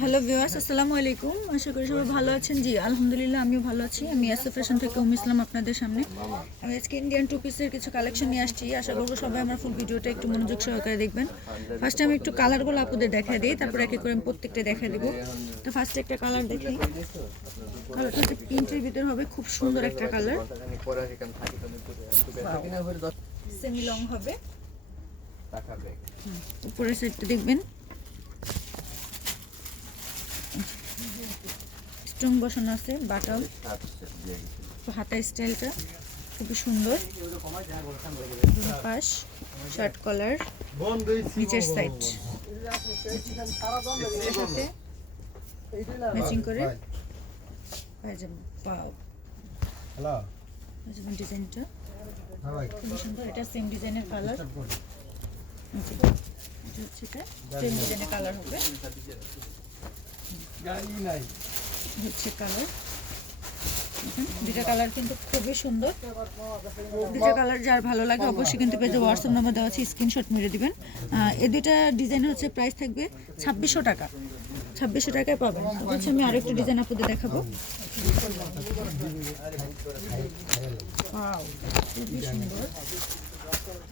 Hello viewers আসসালামু আলাইকুম। আশা করি সবাই ভালো আছেন। জি, আলহামদুলিল্লাহ, আমিও ভালো আছি। আমি এসএ ফ্যাশন থেকে উম ইসলাম আপনাদের সামনে। আমি আজকে ইন্ডিয়ান টু পিসের কিছু কালেকশন নিয়ে আসছি। আশা করব সবাই আমার ফুল ভিডিওটা একটু মনোযোগ সহকারে দেখবেন। ফার্স্টে আমি একটু কালারগুলো আপনাদের দেখা দিই। তারপর একে করে আমি প্রত্যেকটা দেখা দেবো। তো ফার্স্টে একটা কালার দেখি। কালারটা হচ্ছে প্রিন্টের ভিতর হবে। খুব সুন্দর একটা কালার সেমি লং হবে উপরের সাইডটা দেখবেন। স্টোন বসানো আছে বাটন হাতা স্টাইলটা খুবই সুন্দর। পাশ শার্ট কলার নিচের সাইড। সাথে ম্যাচিং করে পায়জামা পাও পায়জামা ডিজাইনটা খুবই সুন্দর। এটা সেম ডিজাইনের কালার হচ্ছে এটা সেম ডিজাইনের কালার হবে। গাড়ি নাই। হচ্ছে কালার। দুটা কালার কিন্তু খুবই সুন্দর। দুটা কালার যার ভালো লাগে অবশ্যই কিন্তু পেজে হোয়াটসঅ্যাপ নাম্বার দেওয়া আছে স্ক্রিনশট মেরে দিবেন। এই দুইটা ডিজাইন হচ্ছে প্রাইস থাকবে ছাব্বিশশো টাকা। ছাব্বিশশো টাকায় পাবেন। হচ্ছে আমি আরেকটা ডিজাইন আপনাদের দেখাবো। খুবই সুন্দর।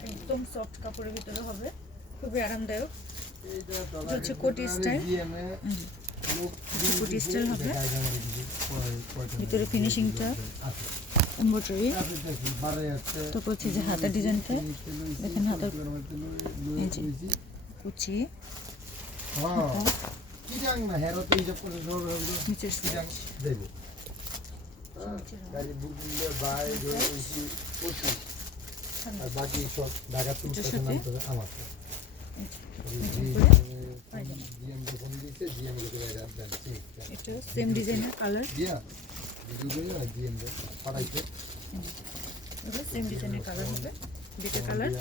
একদম সফট কাপড়ের ভিতরে হবে। খুবই আরামদায়ক। হচ্ছে কোটি স্টাইল। কোটি স্টাইল হবে। ভিতরে ফিনিশিংটা এমব্রয়ডারি তারপর হচ্ছে যে হাতার ডিজাইনটা দেখেন হাতার কুচি। নিচের সাইড বাকি সব ঢাকা তুলতেছে নাম আমার। এটা সেম ডিজাইনের কালার দিয়া ভিডিও করে জিএম পাঠাইছে এটা সেম ডিজাইনের কালার হবে দুটো কালার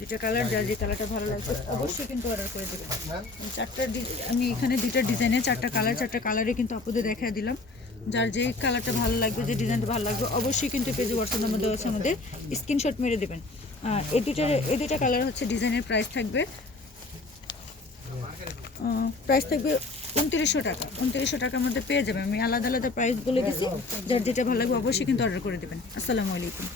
দুটো কালার যার যে কালারটা ভালো লাগবে অবশ্যই কিন্তু অর্ডার করে দেবেন। চারটা আমি এখানে দুইটা ডিজাইনে চারটা কালার চারটা কালারে কিন্তু আপনাদের দেখা দিলাম। যার যে কালারটা ভালো লাগবে যে ডিজাইনটা ভালো লাগবে অবশ্যই কিন্তু পেজে হোয়াটসঅ্যাপ নাম্বার দেওয়া আছে আমাদের। স্ক্রিনশট মেরে দেবেন। এই দুইটার এই দুইটা কালার হচ্ছে ডিজাইনের প্রাইস থাকবে। প্রাইস থাকবে উনত্রিশশো টাকা। উনত্রিশশো টাকার মধ্যে পেয়ে যাবেন। আমি আলাদা আলাদা প্রাইস বলে দিচ্ছি যার যেটা ভালো লাগবে অবশ্যই কিন্তু অর্ডার করে দেবেন। আসসালামু আলাইকুম।